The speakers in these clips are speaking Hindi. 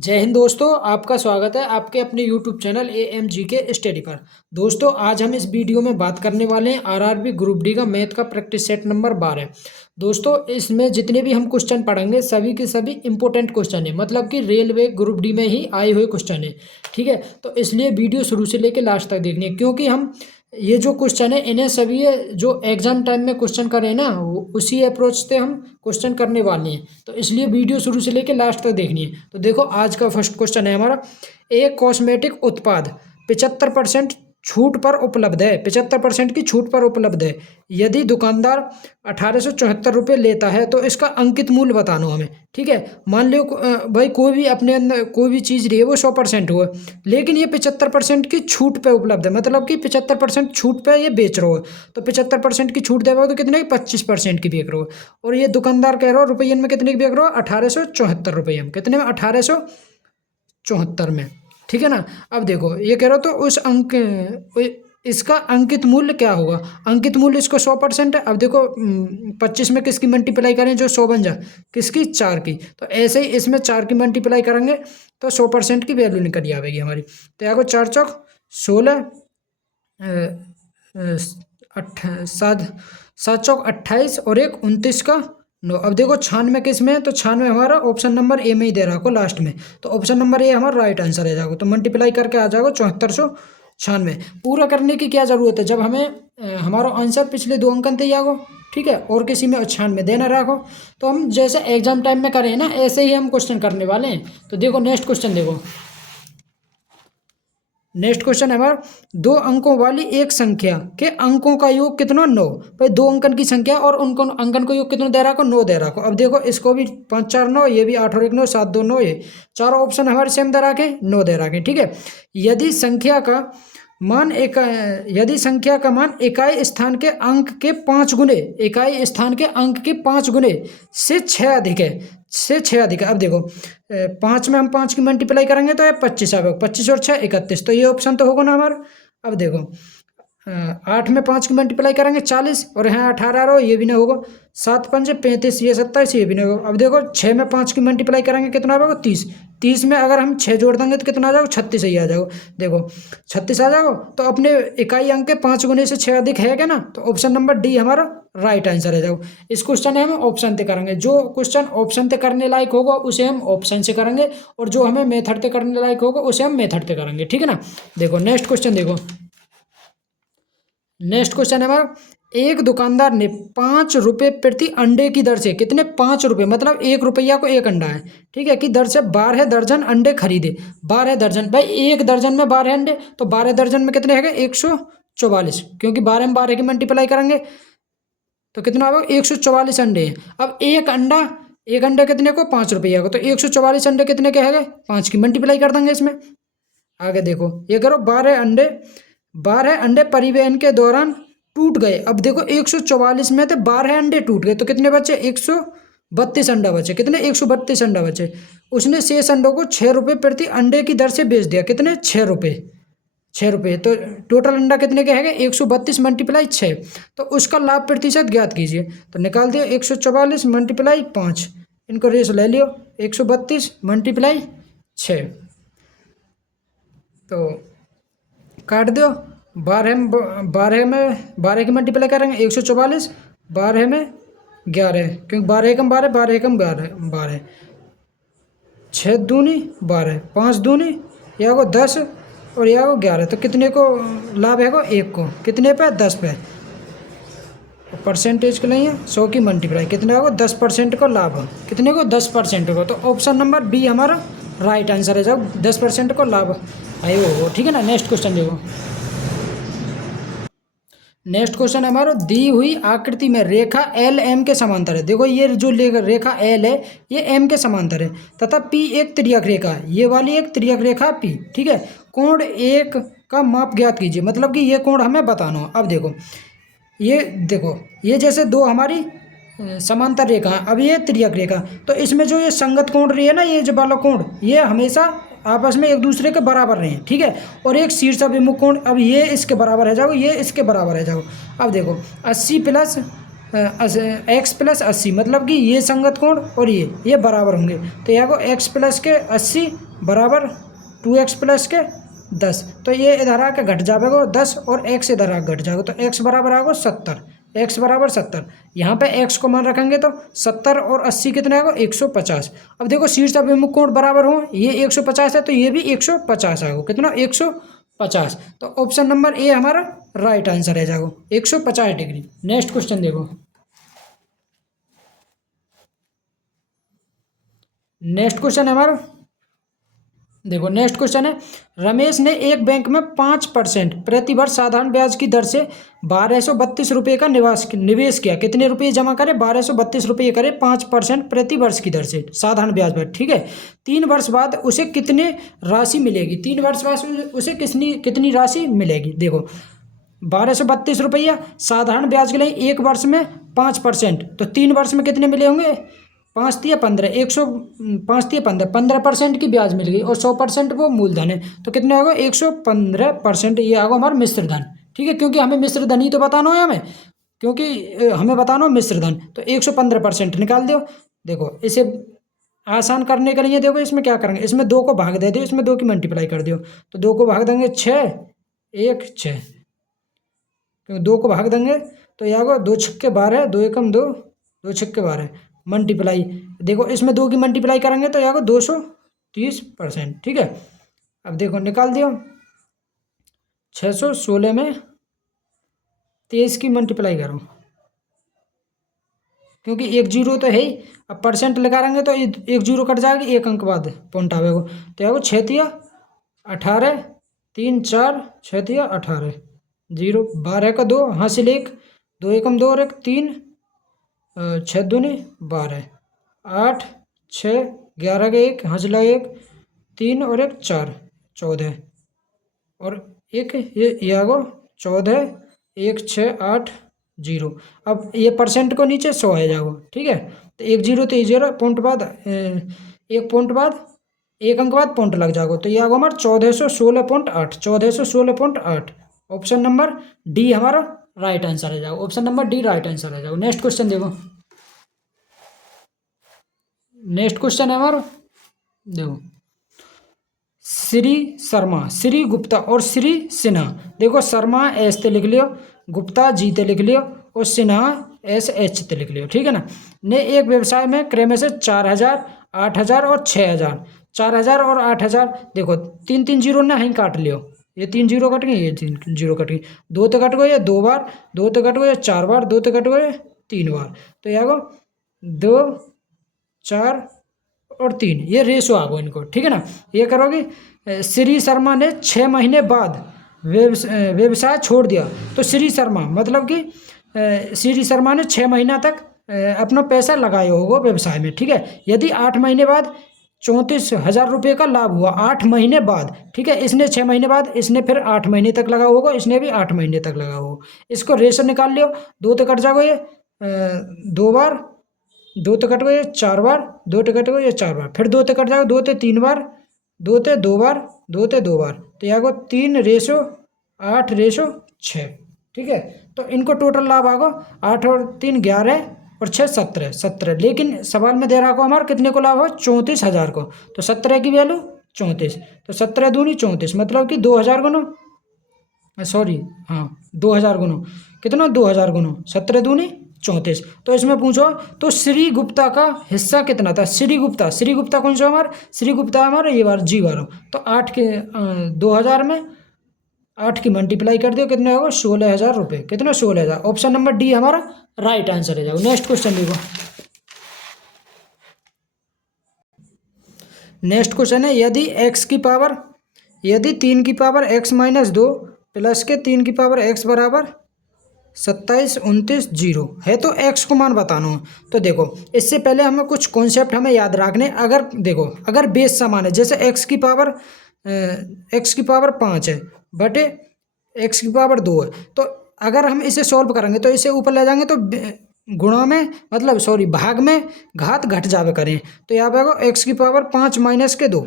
जय हिंद दोस्तों, आपका स्वागत है आपके अपने यूट्यूब चैनल AMG के स्टडी पर। दोस्तों, आज हम इस वीडियो में बात करने वाले हैं आरआरबी ग्रुप डी का मैथ का प्रैक्टिस सेट नंबर 12। दोस्तों, इसमें जितने भी हम क्वेश्चन पढ़ेंगे सभी के सभी इंपॉर्टेंट क्वेश्चन है, मतलब कि रेलवे ग्रुप डी में ही आए हुए क्वेश्चन है। ठीक है, तो इसलिए वीडियो शुरू से लेकर लास्ट तक देखनी है, क्योंकि हम ये जो क्वेश्चन है इन्हें सभी जो एग्जाम टाइम में क्वेश्चन करें ना, उसी अप्रोच से हम क्वेश्चन करने वाले हैं। तो इसलिए वीडियो शुरू से लेकर लास्ट तक देखनी है। तो देखो, आज का फर्स्ट क्वेश्चन है हमारा, एक कॉस्मेटिक उत्पाद 75% छूट पर उपलब्ध है, 75% की छूट पर उपलब्ध है। यदि दुकानदार 1874 रुपये लेता है तो इसका अंकित मूल्य बताना हमें। ठीक है, मान लो भाई कोई भी अपने अंदर कोई भी चीज़ रही है वो 100% हो, लेकिन ये 75% की छूट पे उपलब्ध है, मतलब कि 75% छूट पे ये बेच रहा हो। तो 75% की छूट दे रहा हो तो कितने की 25% की बेच रहा हो। और ये दुकानदार कह रहा हो रुपये में कितने की बेच रहा हो, 1874 रुपये में। कितने में, 1874 में। ठीक है ना। अब देखो, ये कह रहा हो तो उस इसका अंकित मूल्य क्या होगा। अंकित मूल्य इसको 100% है। अब देखो 25 में किसकी मल्टीप्लाई करें जो 100 बन जाए, किसकी, 4 की। तो ऐसे ही इसमें 4 की मल्टीप्लाई करेंगे तो 100% की वैल्यू निकल आएगी हमारी। तो यहाँ को 4 चौक 16, 7 चौक 28 और एक 29 का 9। अब देखो 96 किस में है, तो 96 हमारा ऑप्शन नंबर ए में ही दे रहा को लास्ट में। तो ऑप्शन नंबर ए हमारा राइट आंसर है जाएगा। तो मल्टीप्लाई करके आ जाएगा 7496। पूरा करने की क्या ज़रूरत है, जब हमें हमारा आंसर पिछले 2 अंकन थे जागो। ठीक है, और किसी में 96 देना रखो। तो हम जैसे एग्जाम टाइम में करें ना, ऐसे ही हम क्वेश्चन करने वाले हैं। तो देखो नेक्स्ट क्वेश्चन देखो, नेक्स्ट क्वेश्चन है हमारा, 2 अंकों वाली एक संख्या के अंकों का योग कितना, 9। भाई 2 अंकन की संख्या और उनको अंकन को योग कितना दे रहा को, 9 दे रहा को। अब देखो इसको भी 5 4 9, ये भी 8 और 1 9, 7 2 9, ये चारों ऑप्शन हमारे सेम दे रखे, 9 दे रखे। ठीक है, यदि संख्या का मान यदि संख्या का मान इकाई स्थान के अंक के 5 गुने, इकाई स्थान के अंक के 5 गुने से 6 अधिक है, से 6 अधिक है। अब देखो 5 में हम 5 की मल्टीप्लाई करेंगे तो ये 25 आएगा, 25 और 6 31। तो ये ऑप्शन तो होगा ना हमारा। अब देखो 8 में 5 की मल्टीप्लाई करेंगे 40, और यहाँ 18 रहो, ये भी ना होगा। 7 5 35, ये 27, ये भी ना होगा। अब देखो 6 में 5 की मल्टीप्लाई करेंगे कितना आएगा, 30। 30 में अगर हम 6 जोड़ देंगे तो कितना आ जाएगा, 36 ही आ जाएगा। देखो 36 आ जाएगा। तो अपने इकाई अंक के 5 गुने से 6 अधिक है क्या ना, तो ऑप्शन नंबर डी हमारा राइट आंसर है जाओ। इस क्वेश्चन है हम ऑप्शन से करेंगे, जो क्वेश्चन ऑप्शन से करने लायक होगा उसे हम ऑप्शन से करेंगे, और जो हमें मेथड से करने लायक होगा उसे हम मेथड से करेंगे। ठीक है ना। देखो नेक्स्ट क्वेश्चन देखो, नेक्स्ट क्वेश्चन है हमारा, एक दुकानदार ने 5 रुपये प्रति अंडे की दर से, कितने, 5 रुपये, मतलब 1 रुपया को 1 अंडा है। ठीक है, कि दर से 12 दर्जन अंडे खरीदे। 12 दर्जन, भाई 1 दर्जन में 12 अंडे, तो 12 दर्जन में कितने है, 144, क्योंकि 12 में 12 की मल्टीप्लाई करेंगे तो कितना होगा, 144 अंडे हैं। अब एक अंडे कितने को, 5 रुपया को, तो 144 अंडे कितने के है, 5 की मल्टीप्लाई कर देंगे इसमें। आगे देखो, ये करो 12 अंडे परिवहन के दौरान टूट गए। अब देखो 144 में तो 12 अंडे टूट गए, तो कितने बचे, 132 अंडा बचे। कितने, 132 अंडा बचे। उसने शेष अंडों को 6 रुपये प्रति अंडे की दर से बेच दिया। कितने, 6 रुपये, 6 रुपये। तो टोटल अंडा कितने के है, 132 मल्टीप्लाई 6। तो उसका लाभ प्रतिशत ज्ञात कीजिए। तो निकाल दिया 144 मल्टीप्लाई 5, इनको रेस ले लियो, 132 मल्टीप्लाई 6, तो काट दो। 12 की मल्टीप्लाई करेंगे 144, 12 में 11, क्योंकि 12 एकम 12, 12 एकम 12, 6 दूनी 12, 5 दूनी या को 10 और या को 11। तो कितने को लाभ है को, 1 को, कितने पे, 10 पे। परसेंटेज के लिए 100 की मल्टीप्लाई कितना होगा, 10% को लाभ, कितने को, 10% को। तो ऑप्शन नंबर बी हमारा राइट आंसर है, जब 10% को लाभ आए हो। ठीक है ना। नेक्स्ट क्वेश्चन देखो, नेक्स्ट क्वेश्चन हमारा, दी हुई आकृति में रेखा एल एम के समांतर है। देखो ये जो रेखा एल है ये एम के समांतर है, तथा पी एक त्रियक रेखा है, ये वाली एक त्रियक रेखा पी। ठीक है, कोण 1 का माप ज्ञात कीजिए, मतलब कि ये कोण हमें बताना हो। अब देखो ये जैसे 2 हमारी समांतर रेखा है, अब ये त्रियक रेखा, तो इसमें जो ये संगत कोण रही है ना, ये जो वाला कोण, ये हमेशा आपस में एक दूसरे के बराबर रहे हैं। ठीक है, और एक शीर्ष अभिमुख कोण, अब ये इसके बराबर है जाओ, ये इसके बराबर है जाओ। अब देखो 80 प्लस एक्स प्लस 80, मतलब कि ये संगत कोण और ये बराबर होंगे। तो यहाँ को x प्लस के 80 बराबर 2x प्लस के 10। तो ये इधर आके घट जाएगा 10 और x इधर आके घट जाएगा, तो x बराबर आएगा 70। x बराबर 70, यहाँ पे x को मान रखेंगे तो 70 और 80 कितने आएगा 150। अब देखो शीर्ष अभिमुख कोण बराबर हो, ये 150 है तो ये भी 150 आएगा, कितना 150। तो ऑप्शन नंबर ए हमारा राइट आंसर है जाएगा 150 डिग्री। नेक्स्ट क्वेश्चन देखो, नेक्स्ट क्वेश्चन है हमारा, देखो नेक्स्ट क्वेश्चन है, रमेश ने एक बैंक में 5% प्रति वर्ष साधारण ब्याज की दर से 1232 रुपये का निवेश किया। कितने रुपये जमा करे, 1232 रुपये करे 5% प्रति वर्ष की दर से साधारण ब्याज पर, ठीक है। 3 वर्ष बाद उसे कितने राशि मिलेगी, 3 वर्ष बाद उसे कितनी राशि मिलेगी। देखो 1232 रुपया साधारण ब्याज के लिए एक वर्ष में 5%, तो 3 वर्ष में कितने मिले होंगे, 5 तिया 15, 5 तिया 15, 15% की ब्याज मिल गई और 100% वो मूलधन है, तो कितने होगा 115%। ये आएगा हमारा मिश्र धन, ठीक है, क्योंकि हमें मिश्र धन ही तो बताना है हमें, क्योंकि हमें बताना हो मिश्र धन, तो 115% निकाल दो। देखो इसे आसान करने के लिए देखो इसमें क्या करेंगे, इसमें 2 को भाग दे दो, इसमें 2 की मल्टीप्लाई कर दो, तो 2 को भाग देंगे 6, 1 6, 2 को भाग देंगे तो ये आएगा 2 छक्के 12, 2 एकम 2, 2 छक्के 12 मल्टीप्लाई, देखो इसमें 2 की मल्टीप्लाई करेंगे तो यहाँ को 230%, ठीक है। अब देखो निकाल दियो, 616 में 23 की मल्टीप्लाई करो, क्योंकि 1 जीरो तो है ही, अब परसेंट लगाएंगे तो 1 जीरो कट जाएगी, 1 अंक बाद पॉइंट आवेगा, तो यहाँ को 6 तिया 18, 3 4, 6 तिया 18, 0 12 का 2 हासिल 1, 2 एकम 2 और 1 3, 6 दूनी 12, 8 6 11 का 1 हासिल 1, 3 और 1 4, 14 और 1 ये आगो 14, 1 6 8 0। अब ये परसेंट को नीचे 100 है जाओ, ठीक है, तो 1 जीरो तो 0 पॉइंट बाद 1 पॉइंट बाद 1 अंक बाद पॉइंट लग जाएगा, तो ये आगो हमारा 1416.8, 1416.8। ऑप्शन नंबर डी हमारा राइट आंसर है जाओ, option number D right answer है जाओ। नेक्स्ट क्वेश्चन देखो, नेक्स्ट क्वेश्चन है हमारा, देखो श्री शर्मा, श्री गुप्ता और श्री सिन्हा, देखो शर्मा एस ते लिख लियो, गुप्ता जी ते लिख लियो और सिन्हा SH ते लिख लियो, ठीक है ना। ने एक व्यवसाय में क्रम से 4000, 8000 और 6000, 4000 और 8000, देखो 3 3 जीरो ना ही काट लियो, ये 3 जीरो कट गए, ये 3 जीरो कट गई, 2 तो कट गए 2 बार, 2 तो कट गए 4 बार, 2 तो कट गए 3 बार, तो यहाँ को 2 4 और 3, ये रेशो आ गो इनको, ठीक है ना। ये करोगे, श्री शर्मा ने 6 महीने बाद व्यवसाय छोड़ दिया, तो श्री शर्मा मतलब कि श्री शर्मा ने 6 महीना तक अपना पैसा लगाया होगा व्यवसाय में, ठीक है। यदि 8 महीने बाद 34,000 रुपये का लाभ हुआ, 8 महीने बाद, ठीक है, इसने 6 महीने बाद, इसने फिर 8 महीने तक लगा होगा, इसने भी 8 महीने तक लगा होगा, इसको रेशो निकाल लियो, 2 तो कट जाओगे 2 बार, 2 तो कट गए 4 बार, 2 तो कट गए 4 बार, फिर 2 तो कट जाओगे 2 तो 3 बार, 2 तो 2 बार, 2 तो 2 बार, तो यहाँ को 3:8:6, ठीक है। तो इनको टोटल लाभ आगो 8 और 3 11 और 6 17, 17, लेकिन सवाल में दे रहा को हमारा कितने को लाभ हो 34,000 को, तो 17 की वैल्यू 34, तो 17 दूनी 34, मतलब कि 2000 गुनो, सॉरी हाँ 2000 गुनो, कितना 2000 गुनो 17 दूनी 34। तो इसमें पूछो तो श्री गुप्ता का हिस्सा कितना था, श्री गुप्ता कौन सा हमारा, श्री गुप्ता हमारा ये बार जी बार, तो 8 के 2000 में 8 की मल्टीप्लाई कर दो, कितने होगा 16,000 रुपये, कितना 16,000। ऑप्शन नंबर डी हमारा राइट आंसर है जाओ। नेक्स्ट क्वेश्चन देखो, नेक्स्ट क्वेश्चन है, यदि 3 की पावर x माइनस 2 प्लस के 3 की पावर x बराबर 27 29 0 है, तो x को मान बताना हो। तो देखो इससे पहले हमें कुछ कॉन्सेप्ट हमें याद रखने, अगर देखो अगर बेस समान है, जैसे x की पावर 5 है बटे x की पावर 2 है, तो अगर हम इसे सॉल्व करेंगे तो इसे ऊपर ले जाएंगे तो गुणा में मतलब सॉरी भाग में घात घट जावे करें, तो यहाँ पे x की पावर 5 माइनस के 2,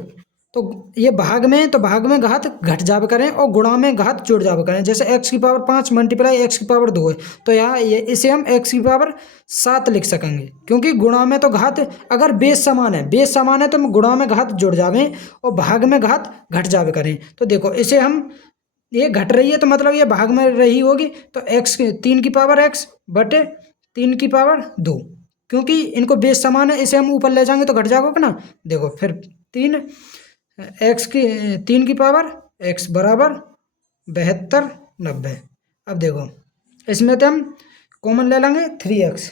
तो ये भाग में, तो भाग में घात घट जावे करें और गुणा में घात जुड़ जावे करें। जैसे x की पावर 5 मल्टीप्लाई x की पावर 2 है, तो यहाँ ये इसे हम x की पावर 7 लिख सकेंगे, क्योंकि गुणा में तो घात, अगर बेस समान है तो हम गुणा में घात जुड़ जावे और भाग में घात घट जावे करें। तो देखो इसे हम, ये घट रही है तो मतलब ये भाग में रही होगी, तो x 3 की पावर x बटे 3 की पावर 2, क्योंकि इनको बेस समान है, इसे हम ऊपर ले जाएंगे तो घट जाएगा ना। देखो फिर 3 की पावर x बराबर 72 90। अब देखो इसमें तो हम कॉमन ले लेंगे 3x,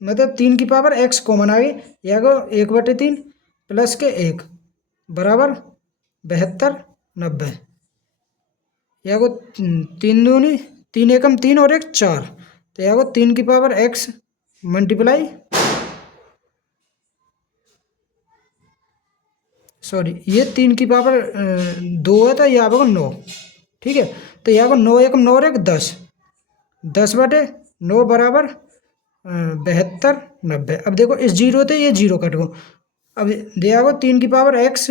मतलब 3 की पावर x कॉमन आ गई, या को 1/3 प्लस के 1 बराबर 72 90, या को 3 दूनी 3 एकम 3 और 1 4, तो या को 3 की पावर x मल्टीप्लाई, सॉरी ये 3 की पावर 2 है, तो यहाँ पर 9, ठीक है। तो यहाँ को 9 एकम 9 और 1 10, 10/9 बराबर 72 90। अब देखो इस जीरो थे ये जीरो कट गो, अब दिया को 3 की पावर x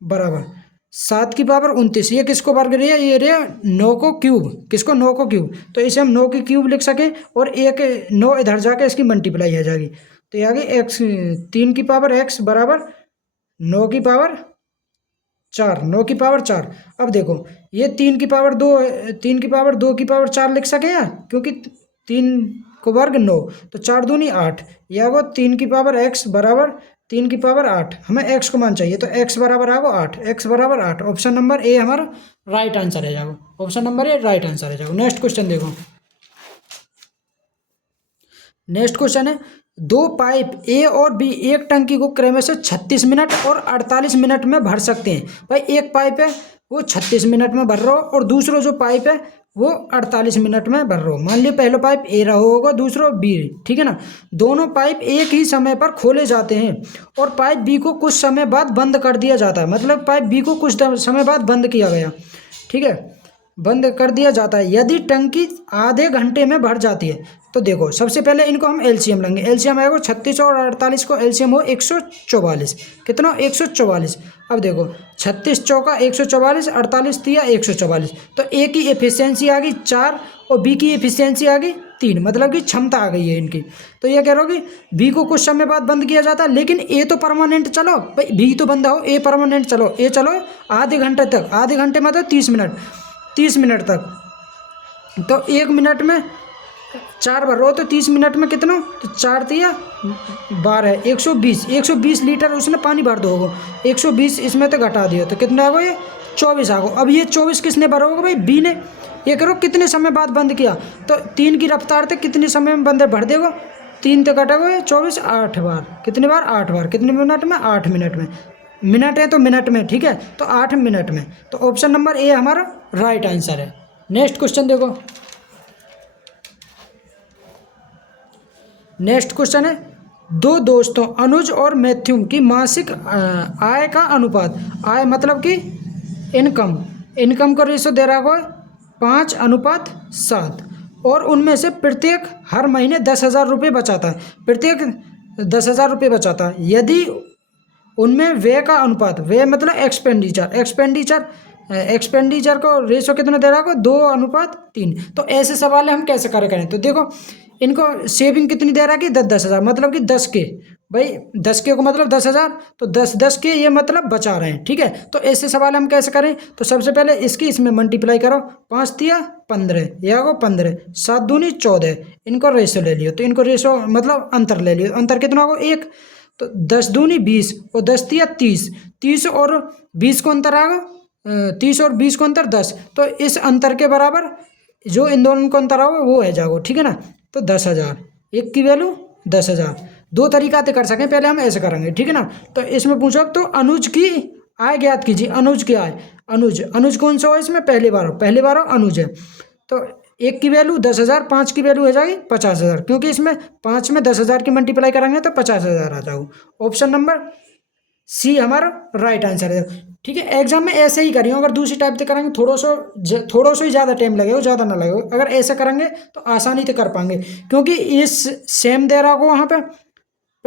बराबर 7 की पावर 29, ये किसको वर्ग रही है, ये रहा 9 को क्यूब, किसको 9 को क्यूब, तो इसे हम 9 की क्यूब लिख सकें और एक 9 इधर जाके इसकी मल्टीप्लाई आ जाएगी, तो ये आ गई x 3 की पावर x बराबर 9 की पावर 4, 9 की पावर 4। अब देखो ये 3 की पावर 2, 3 की पावर 2 की पावर 4 लिख सके या, क्योंकि 3 को वर्ग 9, तो 4 दूनी 8, या वो 3 की पावर x बराबर 3 की पावर 8, हमें x को मान चाहिए, तो x बराबर आगो 8, x बराबर 8, ऑप्शन नंबर ए हमारा राइट आंसर है जाओ, option number A right answer है जाओ। नेक्स्ट क्वेश्चन देखो, नेक्स्ट क्वेश्चन है, दो पाइप ए और बी एक टंकी को क्रम से 36 मिनट और 48 मिनट में भर सकते हैं। भाई एक पाइप है वो 36 मिनट में भर रहा हो और दूसरा जो पाइप है वो 48 मिनट में भर रहा हो। मान लियो पहला पाइप ए रहा होगा, दूसरा बी, ठीक है ना। दोनों पाइप एक ही समय पर खोले जाते हैं और पाइप बी को कुछ समय बाद बंद कर दिया जाता है, मतलब पाइप बी को कुछ समय बाद बंद किया गया, ठीक है, बंद कर दिया जाता है। यदि टंकी आधे घंटे में भर जाती है, तो देखो सबसे पहले इनको हम एलसीएम लेंगे। एलसीएम आएगा 36 और 48 को एलसीएम हो 144, कितना 144। अब देखो 36 चौका 144, 48 तिया 144, तो ए की एफिशिएंसी आ गई 4 और बी की एफिशिएंसी आ गई 3, मतलब कि क्षमता आ गई है इनकी। तो ये कह रहे हो कि बी को कुछ समय बाद बंद किया जाता है, लेकिन ए तो परमानेंट चलो भाई, बी तो बंद हो, ए परमानेंट चलो, ए चलो आधे घंटे तक, आधे घंटे मतलब 30 मिनट तक। तो 1 मिनट में 4 भर रहे हो तो 30 मिनट में कितना, तो 4 तिया 12, 120 लीटर उसने पानी भर दो, 120 इसमें तो घटा दिया, तो कितना आगो ये 24 आगो। अब ये 24 किसने भरा होगा भाई, बी ने। ये करो कितने समय बाद बंद किया, तो 3 की रफ्तार थे कितने समय में बंद भर देगा, 3 तो घटेगा ये 24, 8 बार, कितने बार 8 बार, कितने मिनट में 8 मिनट में, मिनट है तो मिनट में, ठीक है, तो 8 मिनट में। तो ऑप्शन नंबर ए हमारा राइट आंसर है। नेक्स्ट क्वेश्चन देखो, नेक्स्ट क्वेश्चन है, दो दोस्तों अनुज और मैथ्यू की मासिक आय का अनुपात, आय मतलब कि इनकम का रेशो दे रहा है 5:7, और उनमें से प्रत्येक हर महीने 10,000 रुपये बचाता है, प्रत्येक 10,000 रुपये बचाता है। यदि उनमें व्यय का अनुपात, व्यय मतलब एक्सपेंडिचर को रेशो कितना दे रहा है 2:3। तो ऐसे सवाल हम कैसे करें। तो देखो इनको सेविंग कितनी दे रहा है कि 10,000, मतलब कि 10 के, भाई 10 के को मतलब 10,000, तो 10 के ये मतलब बचा रहे हैं, ठीक है। तो ऐसे सवाल हम कैसे करें, तो सबसे पहले इसकी इसमें मल्टीप्लाई करो, 5 तिया 15, या को 15, 7 दूनी 14, इनको रेशो ले लियो, तो इनको रेशो मतलब अंतर ले लियो, अंतर कितना होगा 1, तो 10 दूनी 20 और 10 तिया 30, 30 और 20 को अंतर आएगा, 30 और 20 को अंतर 10, तो इस अंतर के बराबर जो इन दोनों को अंतर होगा वो है जाओ, ठीक है ना। तो 10,000, एक की वैल्यू 10,000। दो तरीका से कर सकें, पहले हम ऐसे करेंगे, ठीक है ना। तो इसमें पूछो तो अनुज की आय ज्ञात कीजिए, अनुज की आय, अनुज कौन सा हो इसमें, पहली बार हो अनुज है। तो एक की वैल्यू 10,000, 5 की वैल्यू हो जाएगी 50,000, क्योंकि इसमें 5 में 10,000 की मल्टीप्लाई करेंगे तो 50,000 आ जाओ। ऑप्शन नंबर सी हमारा राइट आंसर है, ठीक है। एग्जाम में ऐसे ही करिए, अगर दूसरी टाइप से करेंगे थोड़ा सा ही ज़्यादा टाइम लगेगा, ज़्यादा ना लगेगा। अगर ऐसा करेंगे तो आसानी से कर पाएंगे, क्योंकि इस सेम दे रहा को वहाँ पे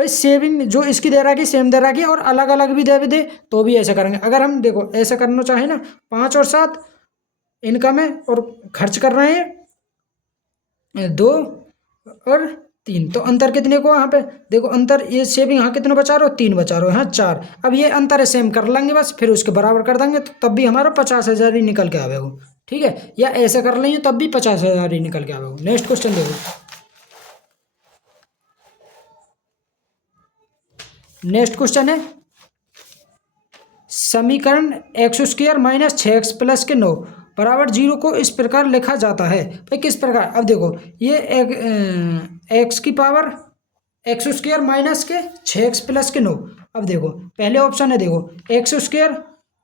भाई सेविंग जो इसकी दे रखी सेम दे रखी और अलग अलग भी दे तो भी ऐसा करेंगे। अगर हम देखो ऐसा करना चाहें ना, 5 और 7 इनकम है और खर्च कर रहे हैं 2 और 3, तो अंतर कितने को यहाँ पे देखो अंतर, ये सेविंग यहाँ कितने बचा रहे हो, 3 बचा रहे हो, यहाँ 4। अब ये अंतर है सेम कर लेंगे बस, फिर उसके बराबर कर देंगे तो तब भी हमारा 50,000 ही निकल के आवेगा। ठीक है, या ऐसा कर लेंगे तब भी 50,000 ही निकल के आवेगा। नेक्स्ट क्वेश्चन देखो, नेक्स्ट क्वेश्चन है समीकरण x² माइनस 6x प्लस के 9 बराबर 0 को इस प्रकार लिखा जाता है। भाई किस प्रकार, अब देखो ये एक्स की पावर x² माइनस के 6x प्लस के 9। अब देखो पहले ऑप्शन है, देखो x²,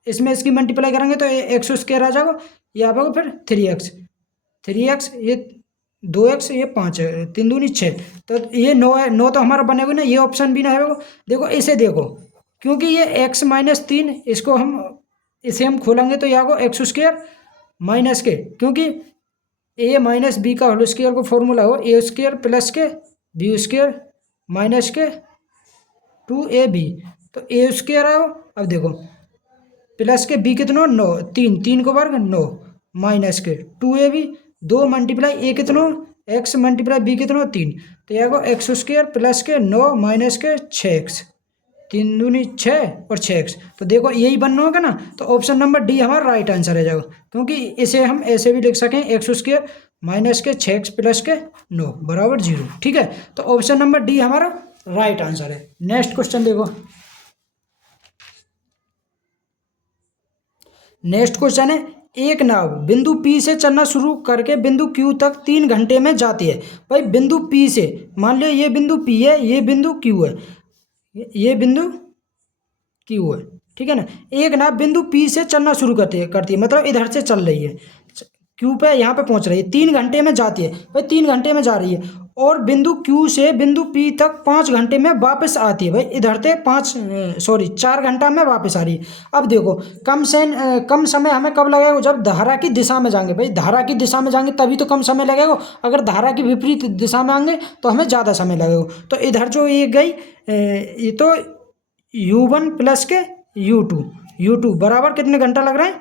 इसमें इसकी मल्टीप्लाई करेंगे तो x² आ जाएगा, ये आ जाएगा फिर 3x, ये 2x, ये 5 है, 3 दूनी 6, तो ये 9 है, 9 तो हमारा बनेगा ना, ये ऑप्शन भी ना है। देखो इसे देखो, क्योंकि ये x माइनस 3, इसको इसे हम खोलेंगे तो यहाँ को x² माइनस के, क्योंकि a माइनस बी का होल स्क्वायर को फॉर्मूला हो a² प्लस के b² माइनस के 2ab, तो a² आओ। अब देखो प्लस के b कितना 9, 3 को वर्ग 9 माइनस के 2ab, 2 मल्टीप्लाई a कितना x मल्टीप्लाई b कितना 3, तो यहाँ को x² प्लस के 9 माइनस के 6x, 3 दूनी 6 और 6x, तो देखो यही बनना होगा ना, तो ऑप्शन नंबर डी हमारा राइट आंसर है जाएगा, क्योंकि इसे हम ऐसे भी लिख सकें x² माइनस के 6x प्लस के 9 बराबर 0। ठीक है, तो ऑप्शन नंबर डी हमारा राइट आंसर है। नेक्स्ट क्वेश्चन देखो, नेक्स्ट क्वेश्चन है एक नाव बिंदु P से चलना शुरू करके बिंदु Q तक 3 घंटे में जाती है। भाई बिंदु P से, मान लो ये बिंदु P है, ये बिंदु Q है, ये बिंदु Q है, ठीक है ना। एक नाव बिंदु P से चलना शुरू करती है मतलब इधर से चल रही है, Q पे यहाँ पे पहुँच रही है, 3 घंटे में जाती है। भाई 3 घंटे में जा रही है और बिंदु Q से बिंदु P तक 5 घंटे में वापस आती है। भाई इधर से 4 घंटा में वापस आ रही है। अब देखो कम समय हमें कब लगेगा, जब धारा की दिशा में जाएंगे। भाई धारा की दिशा में जाएंगे तभी तो कम समय लगेगा, अगर धारा की विपरीत दिशा में आएंगे तो हमें ज़्यादा समय लगेगा। तो इधर जो ये गई, ये तो U1 प्लस के U2 बराबर कितने घंटा लग रहा है,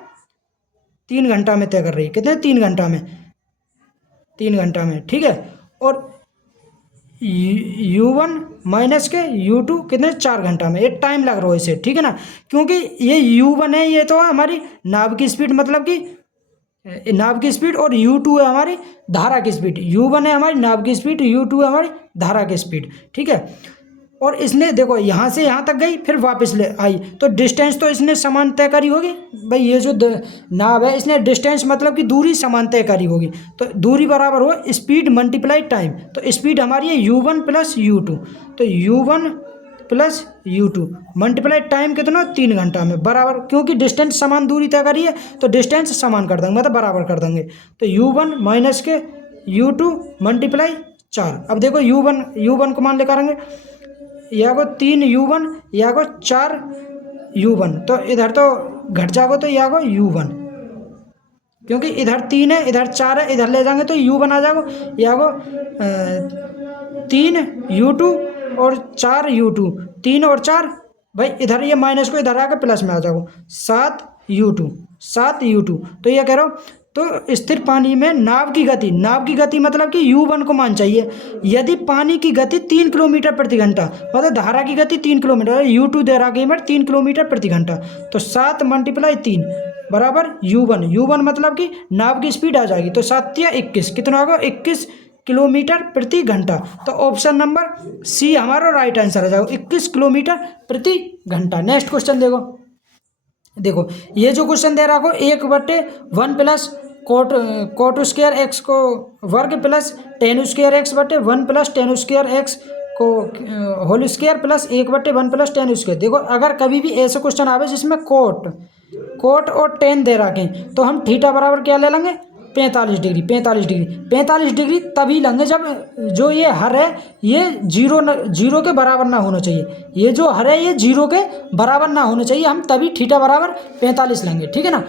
3 घंटा में तय कर रही है। कितने, 3 घंटा में, 3 घंटा में, ठीक है। और U1 माइनस के U2 कितने, 4 घंटा में, एक टाइम लग रहा है इसे, ठीक है ना। क्योंकि ये U1 है, ये तो हमारी नाव की स्पीड, मतलब कि नाव की स्पीड, और U2 है हमारी धारा की स्पीड। U1 है हमारी नाव की स्पीड, U2 है हमारी धारा की स्पीड, ठीक है। और इसने देखो यहाँ से यहाँ तक गई फिर वापस ले आई, तो डिस्टेंस तो इसने समान तय करी होगी। भाई ये जो नाव है इसने डिस्टेंस मतलब कि दूरी समान तय करी होगी, तो दूरी बराबर हो स्पीड मल्टीप्लाई टाइम। तो स्पीड हमारी है U1 प्लस U2, तो U1 plus U2 multiply time कितना, 3 घंटा में बराबर, क्योंकि डिस्टेंस समान दूरी तय करी है तो डिस्टेंस समान कर देंगे, मतलब बराबर कर देंगे। तो U1 माइनस के U2 मल्टीप्लाई 4। अब देखो U1 को मान ले करेंगे, या को 3 U1 या को 4 U1, तो इधर तो घट जाएगा, तो या को U1, क्योंकि इधर 3 है इधर 4 है, इधर ले जाएंगे तो U1 आ जाएगा। या को 3 U2 और 4 U2, 3 और 4, भाई इधर ये माइनस को इधर आकर प्लस में आ जाएगा, 7 U2। तो ये कह रहा हूँ, तो स्थिर पानी में नाव की गति मतलब कि U1 को मान चाहिए। यदि पानी की गति 3 किलोमीटर प्रति घंटा, मतलब धारा की गति 3 किलोमीटर, U2 दे रहा है 3 किलोमीटर प्रति घंटा, तो 7 मल्टीप्लाई 3 बराबर U1 मतलब कि नाव की स्पीड आ जाएगी, तो 7 या 21 कितना होगा, 21 किलोमीटर प्रति घंटा। तो ऑप्शन नंबर सी हमारा राइट आंसर आ जाएगा, 21 किलोमीटर प्रति घंटा। नेक्स्ट क्वेश्चन देखो ये जो क्वेश्चन दे रहा हो 1/1 प्लस कोट स्क्वायर एक्स को वर्ग प्लस टेन स्क्वायर एक्स बटे 1 प्लस टेन स्क्वायर एक्स को whole square plus 1/1 plus ten square. देखो अगर कभी भी ऐसे क्वेश्चन आवे जिसमें कोट और टेन दे रखें, तो हम थीटा बराबर क्या ले लेंगे, 45 डिग्री तभी लेंगे जब जो ये हर है ये जीरो के बराबर ना होना चाहिए। ये जो हर है ये 0 के बराबर ना होना चाहिए, हम तभी थीटा बराबर 45 लेंगे, ठीक है ना।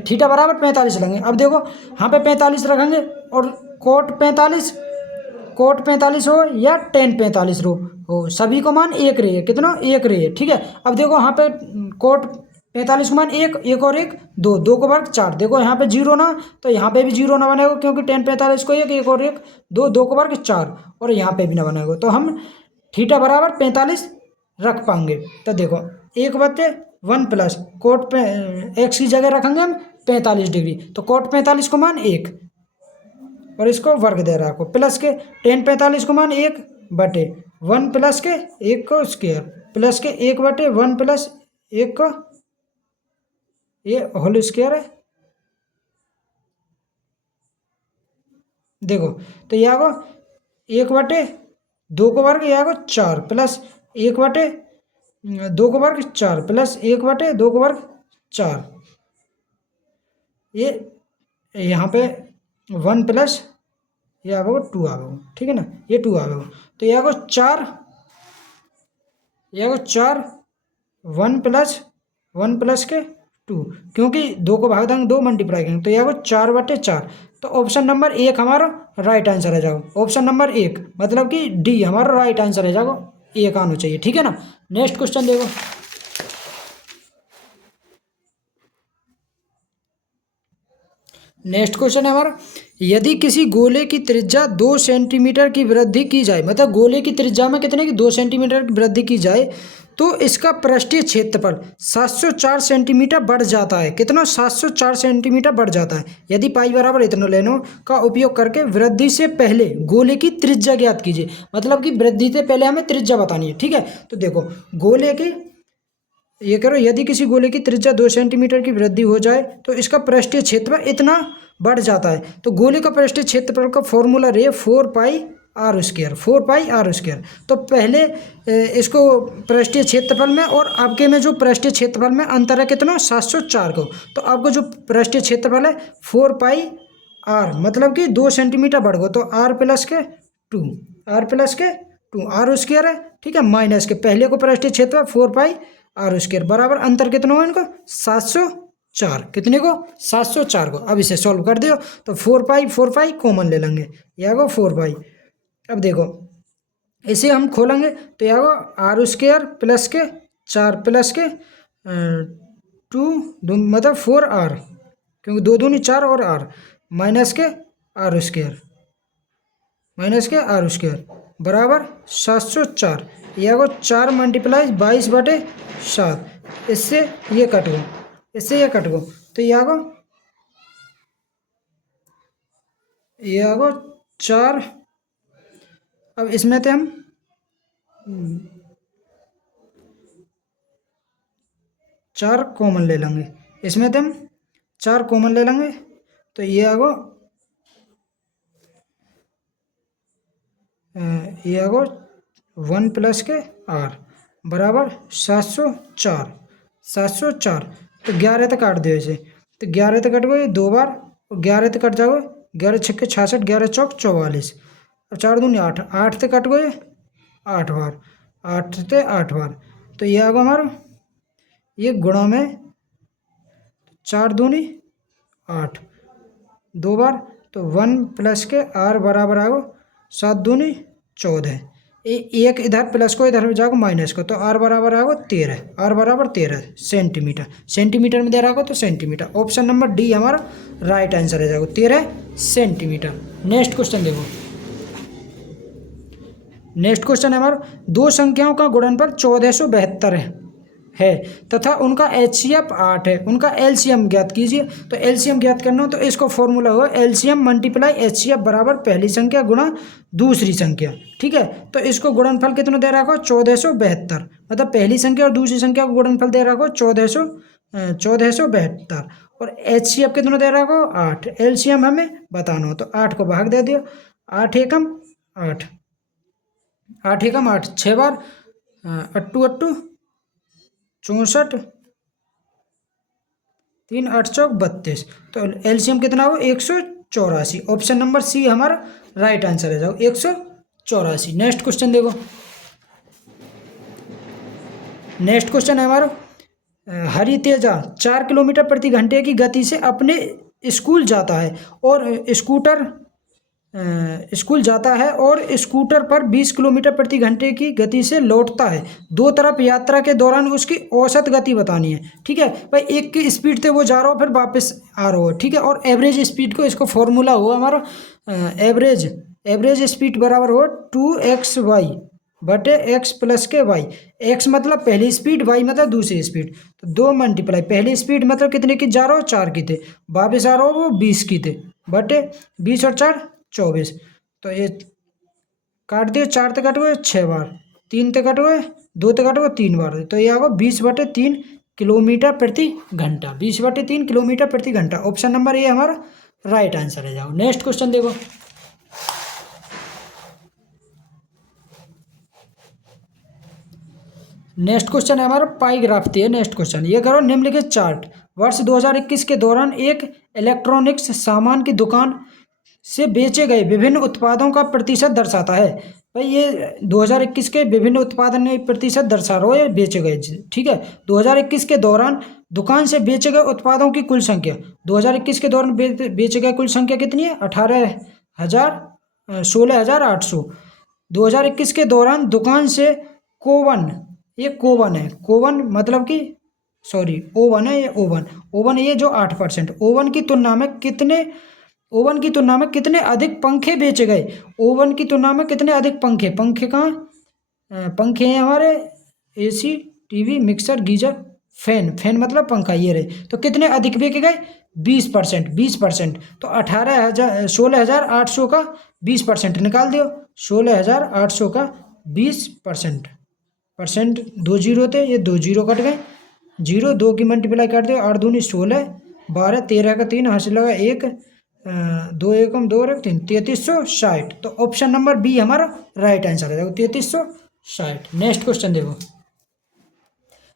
थीटा बराबर 45 लेंगे। अब देखो यहाँ पे 45 रखेंगे और कोट 45 कोट 45 हो या टेन 45 हो, सभी को मान एक रही है, कितना एक रही है, ठीक है। अब देखो यहाँ पे कोट 45 को मान एक और एक दो, दो को वर्ग चार, देखो यहाँ पे जीरो ना, तो यहाँ पे भी जीरो ना बनेगा क्योंकि टेन 45 को एक और एक दो, दो को वर्ग चार, और यहाँ पे भी ना बनेगा, तो हम थीटा बराबर 45 रख पाएंगे। तो देखो 1/1 प्लस कोट पे एक्स की जगह रखेंगे हम 45 डिग्री, तो कोट 45 को मान एक और इसको वर्ग दे रहा को प्लस के टेन 45 को मान 1/1 प्लस के एक को स्क्वायर प्लस के 1/1 प्लस एक को ये होल स्क्वायर है। देखो तो यह को 1/2 को वर्ग यह को 4 प्लस 1/2 को वर्ग 4 प्लस 1/2 को वर्ग 4, ये यहाँ पे 1 प्लस ये आ गया 2 आ गया, ठीक है ना, ये 2 आ गया, तो यह को 4 1 प्लस के 2, क्योंकि 2 को भाग देंगे 2 मल्टीप्लाई करेंगे, तो यह को 4/4। तो ऑप्शन नंबर 1 हमारा राइट आंसर है जाओ, ऑप्शन नंबर 1 मतलब कि डी हमारा राइट आंसर है जाओ, एक आना चाहिए, ठीक है ना। नेक्स्ट क्वेश्चन देखो, नेक्स्ट क्वेश्चन है हमारा, यदि किसी गोले की त्रिज्या 2 सेंटीमीटर की वृद्धि की जाए, मतलब गोले की त्रिज्या में कितने की 2 सेंटीमीटर की वृद्धि की जाए, तो इसका पृष्ठीय क्षेत्रफल 704 सेंटीमीटर बढ़ जाता है, कितना 704 सेंटीमीटर बढ़ जाता है। यदि पाई बराबर इतना लेनो का उपयोग करके वृद्धि से पहले गोले की त्रिज्या ज्ञात कीजिए, मतलब कि वृद्धि से पहले हमें त्रिज्या बतानी है, ठीक है। तो देखो गोले की ये करो, यदि किसी गोले की त्रिज्या 2 सेंटीमीटर की वृद्धि हो जाए तो इसका पृष्ठीय क्षेत्रफल इतना बढ़ जाता है। तो गोले का पृष्ठीय क्षेत्रफल का फॉर्मूला रहे 4πr²। तो पहले इसको पृष्ठीय क्षेत्रफल में और आपके में जो पृष्ठीय क्षेत्रफल में अंतर है कितना 704 को, तो आपको जो पृष्ठीय क्षेत्रफल है 4πr मतलब कि 2 सेंटीमीटर बढ़ गो, तो r प्लस के 2 r² है, ठीक है, माइनस के पहले को पृष्ठीय क्षेत्रफल 4πr² बराबर अंतर कितना हो इनको 704, कितने को 704 को। अब इसे सॉल्व कर दियो तो 4π कॉमन ले लेंगे, यह को 4π। अब देखो इसे हम खोलेंगे तो यह को r² प्लस के 4 प्लस के 2 मतलब 4r, क्योंकि 2 दूनी 4 और r माइनस के r² बराबर 704, यह को 4 मल्टीप्लाई 22/7, इससे ये कट गो, तो यह को 4, अब इसमें तो हम 4 कॉमन ले लेंगे, इसमें तो हम 4 कॉमन ले लेंगे, तो यह को 1 प्लस के r बराबर 704, तो 11 तक काट दो इसे, तो 11 तक कट गए 2 बार, 11 तक कट जाओगे 11 छक्के 66, 11 चौक 44, अब 4 दूनी 8, 8 तक कट गए 8 बार, 8 से 8 बार, तो ये आगे हमारा ये गुणा में 4 दूनी 8 2 बार, तो 1 प्लस के r बराबर आगो 7 दूनी 14, एक इधर प्लस को इधर जाओ माइनस को, तो r बराबर आगो 13, r बराबर 13 सेंटीमीटर, सेंटीमीटर में दे रहा हो तो सेंटीमीटर, ऑप्शन नंबर डी हमारा राइट आंसर है जाएगा 13 सेंटीमीटर। नेक्स्ट क्वेश्चन देखो, नेक्स्ट क्वेश्चन है हमारा, दो संख्याओं का गुणनफल 1472 है तथा उनका HCF 8 है, उनका LCM ज्ञात कीजिए। तो LCM ज्ञात करना हो तो इसको फॉर्मूला होगा LCM मल्टीप्लाई HCF बराबर पहली संख्या गुणा दूसरी संख्या, ठीक है। तो इसको गुणनफल कितना दे रखा हो 1472, मतलब पहली संख्या और दूसरी संख्या को गुणनफल दे रखा हो 1472, और HCF कितना दे रखा हो 8, LCM हमें बताना हो तो 8 को भाग दे दियो, 8 एकम 8, 8 एकम 8, 6 बार 8 8 64, 3 8 चौक 32, तो एलसीएम कितना हो 184, ऑप्शन नंबर सी हमारा राइट आंसर है जाओ 184। नेक्स्ट क्वेश्चन देखो, नेक्स्ट क्वेश्चन है हमारा, हरि तेजा 4 किलोमीटर प्रति घंटे की गति से अपने स्कूल जाता है और स्कूटर स्कूल जाता है और स्कूटर पर 20 किलोमीटर प्रति घंटे की गति से लौटता है। दो तरफ यात्रा के दौरान उसकी औसत गति बतानी है। ठीक है भाई, एक की स्पीड से वो जा रहा हो फिर वापस आ रहा हो। ठीक है, और एवरेज स्पीड को इसको फॉर्मूला हुआ हमारा एवरेज स्पीड बराबर हो 2xy बटे x प्लस के y। x मतलब पहली स्पीड, y मतलब दूसरी स्पीड, तो 2 मल्टीप्लाई पहली स्पीड मतलब कितने की जा रहा हो 4 की थे, वापस आ रहा हो वो 20 की थे, बटे 20 और 4 24। तो ये काट दिए, 4 ते कट हुए 6 बार, 3 ते कट हुए 2 ते कट हुए 3 बार, तो ये आगे 20/3 किलोमीटर प्रति घंटा। 20/3 किलोमीटर प्रति घंटा। ऑप्शन नंबर ए हमारा राइट आंसर है। जाओ नेक्स्ट क्वेश्चन देखो। नेक्स्ट क्वेश्चन है हमारा पाई ग्राफ दिया। नेक्स्ट क्वेश्चन ये करो, निम्नलिखित चार्ट वर्ष 2021 के दौरान एक इलेक्ट्रॉनिक्स सामान की दुकान से बेचे गए विभिन्न उत्पादों का प्रतिशत दर्शाता है। भाई ये 2021 के विभिन्न उत्पादन प्रतिशत दर्शा रहा है बेचे गए। ठीक है, 2021 के दौरान दुकान से बेचे गए उत्पादों की कुल संख्या, 2021 के दौरान बेचे गए कुल संख्या कितनी है 16,800। 2021 के दौरान दुकान से कोवन, ये कोवन है, कोवन मतलब कि सॉरी ओवन है, ये ओवन ये जो 8%, ओवन की तुलना में कितने अधिक पंखे बेचे गए। ओवन की तुलना में कितने अधिक पंखे कहाँ पंखे हैं हमारे, AC, TV, mixer, geyser, fan मतलब पंखा, ये रहे, तो कितने अधिक बेचे गए 20%। तो 16,800 का 20% निकाल दियो। 16,800 का 20%, 2 जीरो थे, ये 2 जीरो कट गए, 0 2 की मल्टीप्लाई कर दो, 8 दूनी 16, 12 13 का 3 हासिल लगा 1, 2 एकम 2 और 3, 3360। तो ऑप्शन नंबर बी हमारा राइट आंसर है। देखो 3360। नेक्स्ट क्वेश्चन देखो।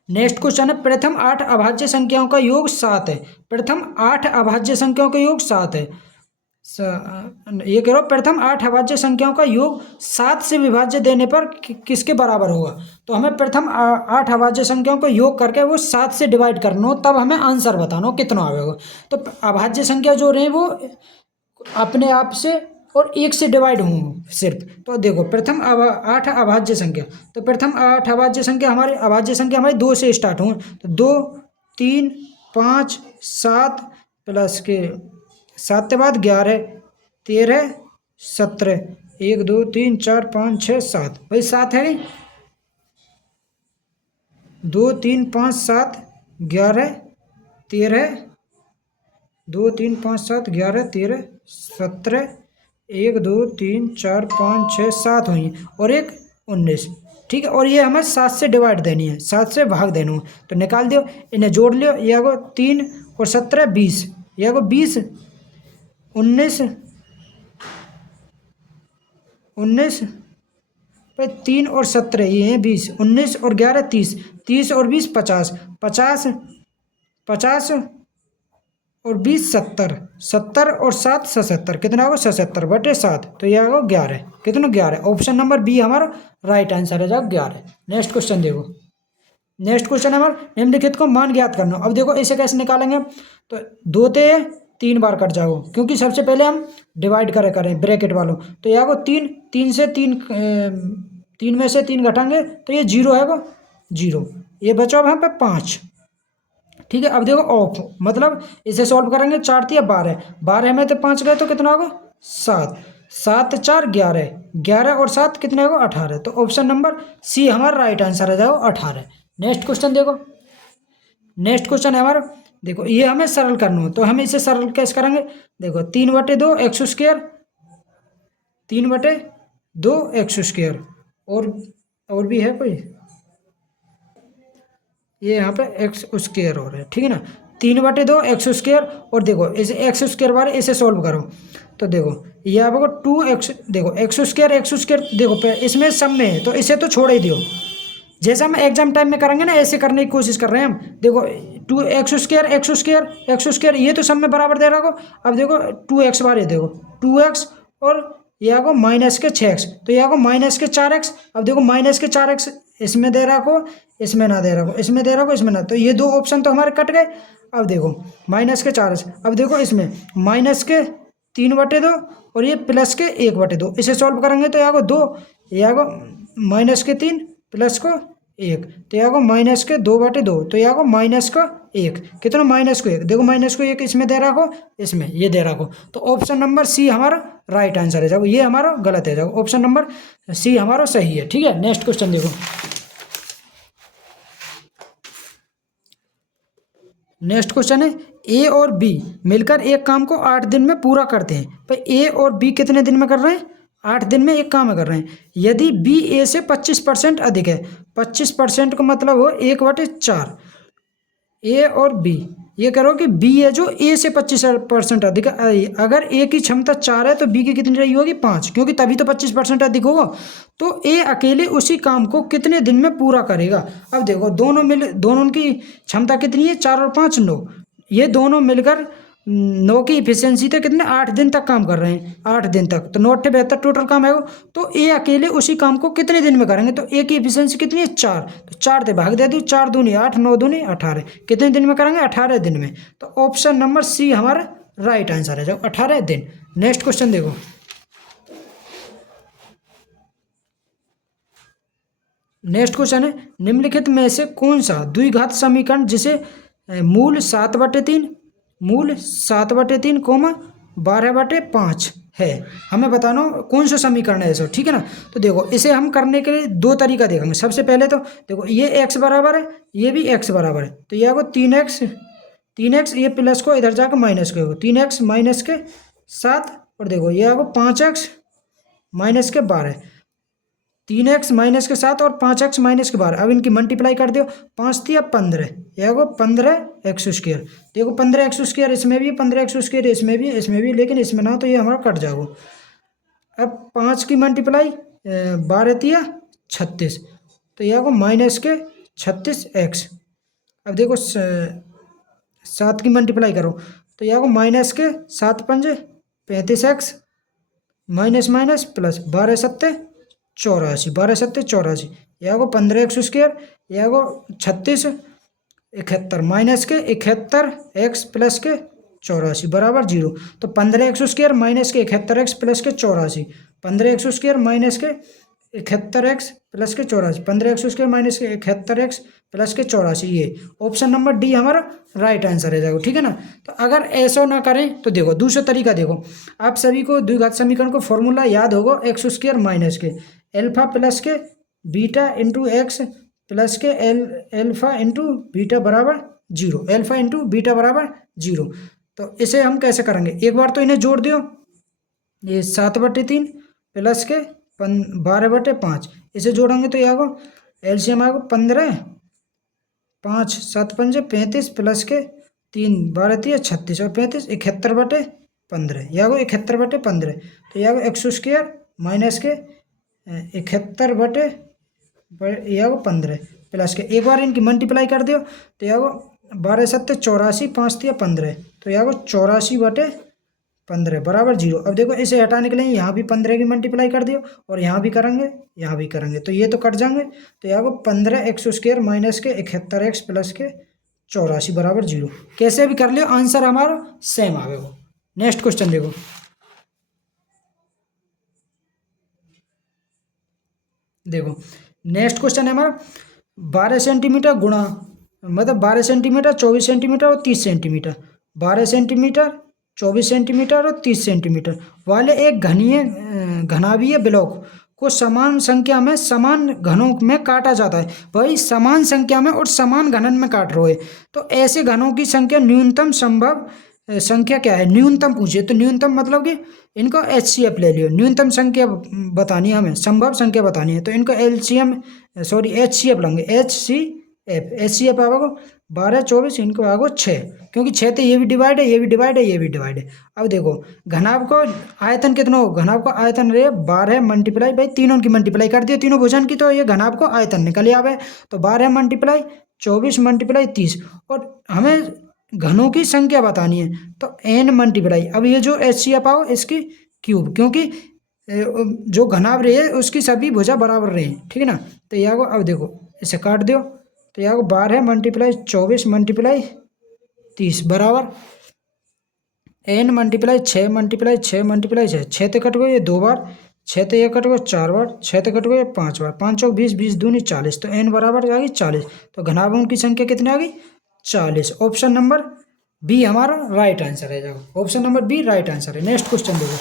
नेक्स्ट क्वेश्चन है, प्रथम 8 अभाज्य संख्याओं का योग 7 है। प्रथम 8 अभाज्य संख्याओं का योग 7 है। ये कह रहा हूँ प्रथम 8 अभाज्य संख्याओं का योग 7 से विभाज्य देने पर किसके बराबर होगा। तो हमें प्रथम 8 अभाज्य संख्याओं का योग करके वो 7 से डिवाइड करना हो, तब हमें आंसर बताना हो कितना आएगा। तो अभाज्य संख्या जो रहे वो अपने आप से और 1 से डिवाइड हों सिर्फ। तो देखो प्रथम 8 अभाज्य संख्या, तो प्रथम 8 अभाज्य संख्या हमारी 2 से स्टार्ट हों, तो 2 3 5 7 प्लस के 7 के बाद 11 13 17, 1 2 3 4 5 6 7, भाई 7 है, 2 3 5 7 11 13, 2 3 5 7 11 13 17, 1 2 3 4 5 6 7 हुई और एक 19। ठीक है, और ये हमें 7 से डिवाइड देनी है, 7 से भाग देना है, तो निकाल दियो, इन्हें जोड़ लियो, ये आगो 3 और 17 20, ये आगो 20 19 भाई 3 और 17 ये हैं 20, 19 और 11 30, 30 और 20 50, 50 50 और 20 70, 70 और 7 77, कितना होगा 77/7, तो ये आएगा 11, कितना 11। ऑप्शन नंबर बी हमारा राइट आंसर है, जाओ 11। नेक्स्ट क्वेश्चन देखो। नेक्स्ट क्वेश्चन है हमारा, निम्नलिखित को मान ज्ञात करना। अब देखो इसे कैसे निकालेंगे, तो 2 ते 3 बार कट जाओ, क्योंकि सबसे पहले हम डिवाइड करें ब्रैकेट वालों, तो ये आगो 3 से 3 में से 3 घटाएंगे तो ये 0 है, वो 0, ये बचा वहाँ पे 5। ठीक है, अब देखो ऑफ, मतलब इसे सॉल्व करेंगे, 4 3 12, 12 में तो 5 गए तो कितना होगा 7, 7 4 11, 11 और 7 कितने होगा 18। तो ऑप्शन नंबर सी हमारा राइट आंसर है, जाओ 18। नेक्स्ट क्वेश्चन देखो। नेक्स्ट क्वेश्चन है हमारा, देखो ये हमें सरल करना हो, तो हम इसे सरल कैसे करेंगे, देखो 3/2 x स्क्वायर, 3/2 x स्क्वायर, और भी है कोई, ये यहाँ पे एक्स स्क्वायर हो रहा है। ठीक है ना, 3/2 x स्क्वायर, और देखो इसे x स्क्वायर बारे इसे सॉल्व करो, तो देखो ये आपको 2x, देखो x स्क्वायर देखो इसमें सब में है, तो इसे तो छोड़ ही दियो, जैसा हम एग्जाम टाइम में करेंगे ना ऐसे करने की कोशिश कर रहे हैं हम। देखो 2x स्क्वायर ये तो सब में बराबर दे रहा हो। अब देखो 2x बार, ये देखो 2x और ये आगो माइनस के 6x, तो ये आगो माइनस के 4x। अब देखो माइनस के 4x इसमें दे रहा को, इसमें ना दे रहा को, इसमें दे रहा को, इसमें ना, तो ये 2 ऑप्शन तो हमारे कट गए। अब देखो माइनस के 4x, अब देखो इसमें माइनस के 3/2 और ये प्लस के 1/2। इसे सॉल्व करेंगे तो यहाँ को 2, यहाँ को माइनस के 3 प्लस को 1, तो यहाँ को माइनस के 2/2, तो यहाँ को माइनस का 1, कितना माइनस को 1, देखो माइनस को 1 इसमें दे रखो, इसमें ये दे रखो, तो ऑप्शन नंबर सी हमारा राइट आंसर है। जाओ ये हमारा गलत है, जाओ ऑप्शन नंबर सी हमारा सही है। ठीक है, नेक्स्ट क्वेश्चन देखो। नेक्स्ट क्वेश्चन है ए और बी मिलकर एक काम को 8 दिन में पूरा करते हैं। भाई ए और बी कितने दिन में कर रहे हैं, 8 दिन में एक काम कर रहे हैं। यदि बी ए से 25% अधिक है, 25% का मतलब हो 1/4, ए और बी, ये करो कि बी है जो ए से 25% अधिक है। अगर ए की क्षमता 4 है तो बी की कितनी रही होगी 5, क्योंकि तभी तो 25% अधिक होगा। तो ए अकेले उसी काम को कितने दिन में पूरा करेगा। अब देखो दोनों की क्षमता कितनी है, 4 और 5 9, ये दोनों मिलकर 9 की इफिशियंसी थे, कितने 8 दिन तक काम कर रहे हैं, 8 दिन तक, तो 9 8 72 टोटल काम है वो। तो ए अकेले उसी काम को कितने दिन में करेंगे, तो ए की इफिशियंसी कितनी है 4, तो 4 से भाग दे दी, 4 दूनी 8, 9 दूनी 18, कितने दिन में करेंगे 18 दिन में। तो ऑप्शन नंबर सी हमारा राइट आंसर है, जो 18 दिन। नेक्स्ट क्वेश्चन देखो। नेक्स्ट क्वेश्चन है निम्नलिखित में से कौन सा द्विघात समीकरण जिसे मूल 7/3 मूल 7/3 कोमा 12/5 है, हमें बताना कौन सा समीकरण है ऐसा। ठीक है ना, तो देखो इसे हम करने के लिए 2 तरीका देखेंगे। सबसे पहले तो देखो ये x बराबर है, ये भी x बराबर है, तो यह को 3x ये प्लस को इधर जाकर माइनस को 3x माइनस के 7, और देखो यह को 5x माइनस के 12, 3x माइनस के 7 और 5x माइनस के 12। अब इनकी मल्टीप्लाई कर दो, 5 3 15, यह को 15x²। देखो 15x² इसमें भी, 15x² इसमें भी, इसमें भी, लेकिन इसमें ना तो ये हमारा कट जाएगा। अब 5 की मल्टीप्लाई 12 3 36, तो यह को माइनस के 36x। अब देखो 7 की मल्टीप्लाई करो, तो यह को माइनस के 7 5 35x माइनस माइनस प्लस 12 7 84, 12 7 84, यह को 15x², यह को 36 71 माइनस के 71x प्लस के 84 बराबर 0। तो 15x² माइनस के 71x प्लस के 84, 15x² माइनस के 71x प्लस के 84, 15x² माइनस के 71x प्लस के 84, ये ऑप्शन नंबर डी हमारा राइट आंसर है। देखो ठीक है ना, तो अगर ऐसा ना करें तो देखो दूसरा तरीका देखो। आप सभी को द्विघात समीकरण को फॉर्मूला याद होगा, x² माइनस के एल्फा प्लस के बीटा इंटू एक्स प्लस के एल्फा इंटू बीटा बराबर 0, एल्फा इंटू बीटा बराबर 0। तो इसे हम कैसे करेंगे, एक बार तो इन्हें जोड़ दियो, ये 7/3 प्लस के 12/5, इसे जोड़ेंगे तो यहाँ को एलसीएम आएगा 15, 5 7 5 35 प्लस के 3 12 3 36 और 35 71/15, यहाँ को 71/15, तो यहाँ को x² माइनस के 71 यह को 15 प्लस के, एक बार इनकी मल्टीप्लाई कर दियो, तो यह को 12 7 84 5 3 15, तो यह को 84/15 बराबर 0। अब देखो इसे हटाने के लिए यहाँ भी 15 की मल्टीप्लाई कर दियो और यहाँ भी करेंगे, यहाँ भी करेंगे, तो ये तो कट जाएंगे, तो यह को 15x² माइनस के 71x प्लस के 84 बराबर 0। कैसे भी कर लियो आंसर हमारा सेम आएगा। नेक्स्ट क्वेश्चन देखो। देखो नेक्स्ट क्वेश्चन है हमारा 12 सेंटीमीटर गुणा, मतलब 12 सेंटीमीटर 24 सेंटीमीटर और 30 सेंटीमीटर, 12 सेंटीमीटर 24 सेंटीमीटर और 30 सेंटीमीटर वाले एक घनाभीय ब्लॉक को समान संख्या में समान घनों में काटा जाता है। भाई समान संख्या में और समान घनन में काट रहे, तो ऐसे घनों की संख्या न्यूनतम संभव संख्या क्या है, न्यूनतम पूछिए, तो न्यूनतम मतलब कि इनको HCF ले लियो, न्यूनतम संख्या बतानी है हमें, संभव संख्या बतानी है, तो इनको HCF लेंगे, HCF आएगा 12 24, इनको आएगा 6, क्योंकि 6 तो ये भी डिवाइड है, ये भी डिवाइड है, ये भी डिवाइड है। अब देखो घनाभ को आयतन कितना हो, घनाभ का आयतन रहे 12 मल्टीप्लाई, भाई तीनों की मल्टीप्लाई कर दियो, तीनों भुजन की, तो ये घनाभ को आयतन निकल आवे, तो 12 मल्टीप्लाई 24 मल्टीप्लाई 30, और हमें घनों की संख्या बतानी है, तो n मल्टीप्लाई, अब ये जो HCF आओ इसकी क्यूब, क्योंकि जो घनाभ रही है उसकी सभी भुजा बराबर रही, ठीक है ना। तो यहाँ को अब देखो इसे काट दो, तो यहाँ को 12 मल्टीप्लाई 24 मल्टीप्लाई 30 बराबर n मल्टीप्लाई 6 मल्टीप्लाई 6 मल्टीप्लाई 6, 6 तो कट गए ये 2 बार, 6 तो ये कट गए 4 बार, 6 तो कट गए 5 बार, 5 चौक 20, 20 दूनी 40, तो n बराबर आ गई 40। तो घनाभुज की संख्या कितनी आ गई? 40। ऑप्शन नंबर बी हमारा राइट आंसर है। जाओ option number B right answer है। नेक्स्ट क्वेश्चन देखो।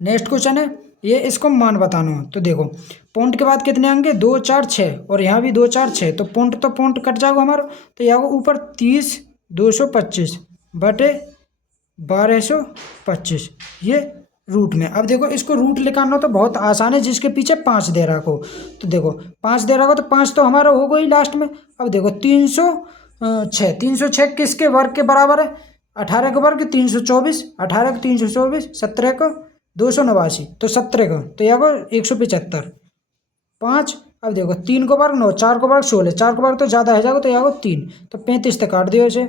नेक्स्ट क्वेश्चन है ये, इसको मान बताना हो तो देखो पॉइंट के बाद कितने आएंगे? 2 4 6, और यहाँ भी 2 4 6, तो पॉइंट कट जाएगा हमारा, तो यहाँ ऊपर 30 225 बटे 1225 ये रूट में। अब देखो इसको रूट निकालना तो बहुत आसान है, जिसके पीछे 5 दे रखो, तो देखो 5 दे रखो तो 5 तो हमारा हो गई लास्ट में। अब देखो 306 किसके वर्ग के बराबर है? 18 का वर्ग 324, 18 को 324, 17 को 289, तो 17 का तो यहाँ को 175 5। अब देखो 3 को वर्ग 9, 4 को वर्ग 16, 4 को वर्ग तो ज़्यादा है जाएगा, तो यहाँ को 3, तो 35 तक काट दियो इसे,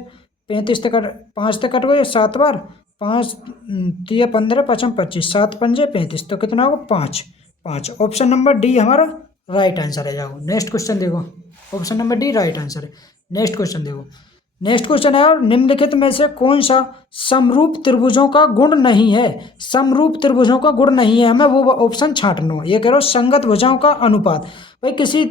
35 तक 5 तक कट गए 7 बार, 5 3 15 5 25, 7 पंजे 35, तो कितना होगा? 5 5। ऑप्शन नंबर डी हमारा राइट आंसर है। जाओ नेक्स्ट क्वेश्चन देखो, option number D right answer है। नेक्स्ट क्वेश्चन देखो। नेक्स्ट क्वेश्चन है, और निम्नलिखित में से कौन सा समरूप त्रिभुजों का गुण नहीं है? समरूप त्रिभुजों का गुण नहीं है, हमें वो ऑप्शन छांटना हो। ये कह रहा हूँ संगत भुजाओं का अनुपात, भाई किसी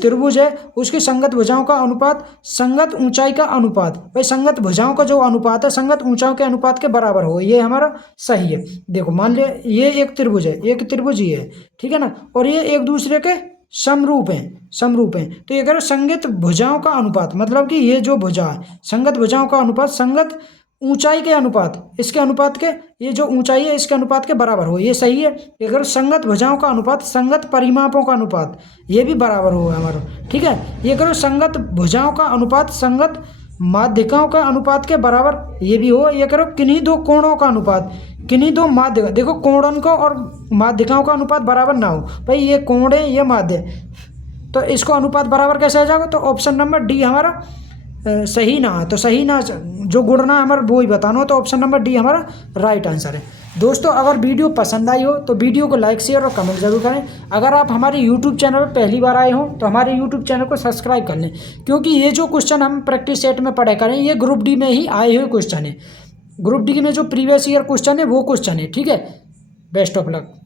त्रिभुज है उसकी संगत भुजाओं का अनुपात संगत ऊंचाई का अनुपात, भाई संगत भुजाओं का जो अनुपात है संगत ऊंचाइयों के अनुपात के बराबर हो, ये हमारा सही है। देखो मान लिया ये एक त्रिभुज है, एक त्रिभुज ही है, ठीक है ना, और ये एक दूसरे के समरूप हैं, समरूप हैं, तो ये कह रहे संगत भुजाओं का अनुपात, मतलब कि ये जो भुजा है संगत भुजाओं का अनुपात संगत ऊंचाई के अनुपात, इसके अनुपात के, ये जो ऊंचाई है इसके अनुपात के बराबर हो, ये सही है। ये कह रहे संगत भुजाओं का अनुपात संगत परिमापों का अनुपात, ये भी बराबर हो हमारा, ठीक है। ये कह रहे संगत भुजाओं का अनुपात संगत माध्यिकाओं का अनुपात के बराबर, ये भी हो। ये करो किन्हीं दो कोणों का अनुपात, किन्हीं दो माध्य, देखो कोणन को और माध्यिकाओं का अनुपात बराबर ना हो, भाई ये कोण है ये माध्य, तो इसको अनुपात बराबर कैसे आ जाएगा? तो ऑप्शन नंबर डी हमारा सही ना है, तो सही ना जो गुणना है हमारा वो ही बताना हो, तो ऑप्शन नंबर डी हमारा राइट आंसर है। दोस्तों अगर वीडियो पसंद आई हो तो वीडियो को लाइक शेयर और कमेंट जरूर करें। अगर आप हमारे यूट्यूब चैनल पर पहली बार आए हो तो हमारे यूट्यूब चैनल को सब्सक्राइब कर लें, क्योंकि ये जो क्वेश्चन हम प्रैक्टिस सेट में पढ़ा करें ये ग्रुप डी में ही आए हुए क्वेश्चन है, ग्रुप डी में जो प्रीवियस ईयर क्वेश्चन है वो क्वेश्चन है, ठीक है। Best of luck.